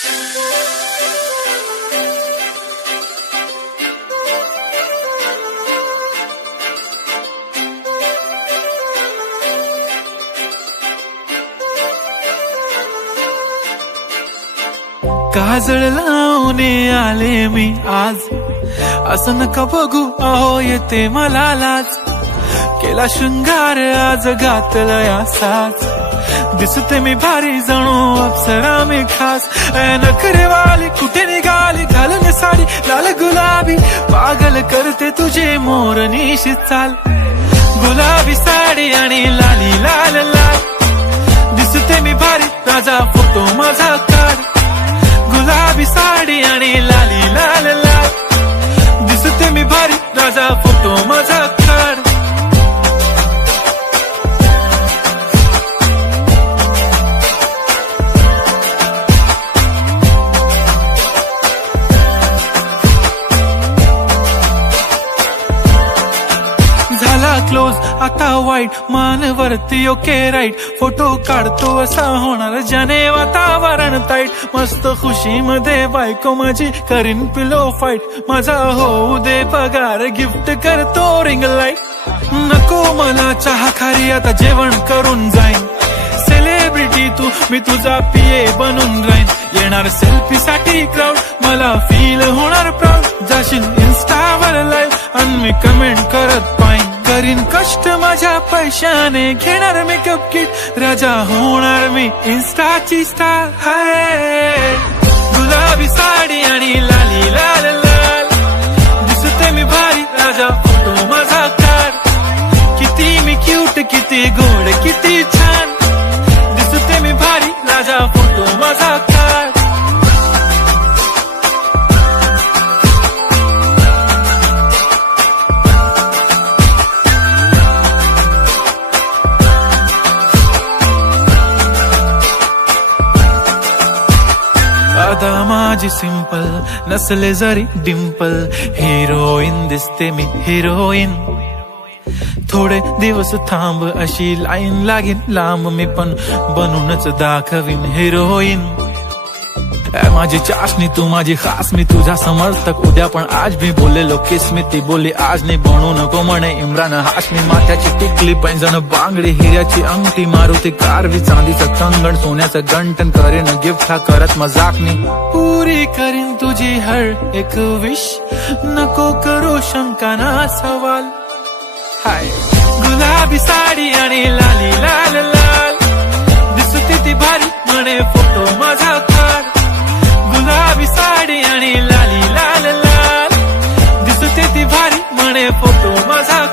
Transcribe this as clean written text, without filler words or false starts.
काजळ लावून आले मी आज, असं नका बघू अहो येते मला लाज. केला शृंगार आज घातला साज, दिसते मी भारी जणू अप्सरा मी खास. नखरेवाली कुठे निघाली घालून साडी लाल गुलाबी, पागल करते तुझे मोरनीशी चाल. गुलाबी साडी आणि लाली लाल लाल, दिसते मी भारी राजा फोटो माझा काढ. गुलाबी साडी आणि लाली लाल लाल, दिसते मी भारी राजा फोटो माझा काढ. झाला क्लोज आता वाईट, मानवरती ओके राईट. फोटो काढतो असा होणार ज्याने वातावरण ताईट. मस्त खुशी मध्ये बायको माझी करीन पिलो फाईट. माझा होऊ दे पगार गिफ्ट करतो रिंग लाईट. नको मला चहा खारी आता जेवण करून जाईन. सेलिब्रिटी तू मी तुझा पिये बनून राहीन. येणार सेल्फी साठी क्राऊड मला फील होणार प्राऊड. जाशील इन्स्टावर लाईव्ह आणि मी कमेंट करत पाईन. करीन कष्ट माझ्या पैशाने घेणार मेकअप किट. राजा होणार मी इन्स्टाची स्टार. हाय गुलाबी साडी आणि लाली लाल लाल, दिसते मी भारी राजा फोटो माझा काढ. किती मी क्यूट किती गोड किती छान, दिसते मी भारी राजा फोटो माझा काढ. आता माझी सिंपल नसले जरी डिंपल, हिरोईन दिसते मी हिरोईन. थोडे दिवस थांब अशी लाईन लागेल लांब, मी पण बनूनच दाखवीन हिरोईन. माझी चाशनी तू माझी खास, मी तुझा समर्थक उद्या पण आज भी बोलेलो किस मी. ती बोली आज नाही बनू नको म्हणे इम्रान हाशमी. माथ्याची टिकली पैंजण बांगडी हिऱ्याची अंगठी, मारुती कारवी चांदीचं कंगण सोन्याचं गंटन. करेन गिफ्ट हा करत मजाकनी, पुरी करीन तुझी हर एक विश. नको करू शंका ना सवाल. हाय गुलाबी साडी आणि लाली लाल लाल, दिसते ती भारी म्हणे फोटो माझा काढ. गुलाबी साडी आणि लाली लाल लाल, दिसते ती भारी म्हणे फोटो माझा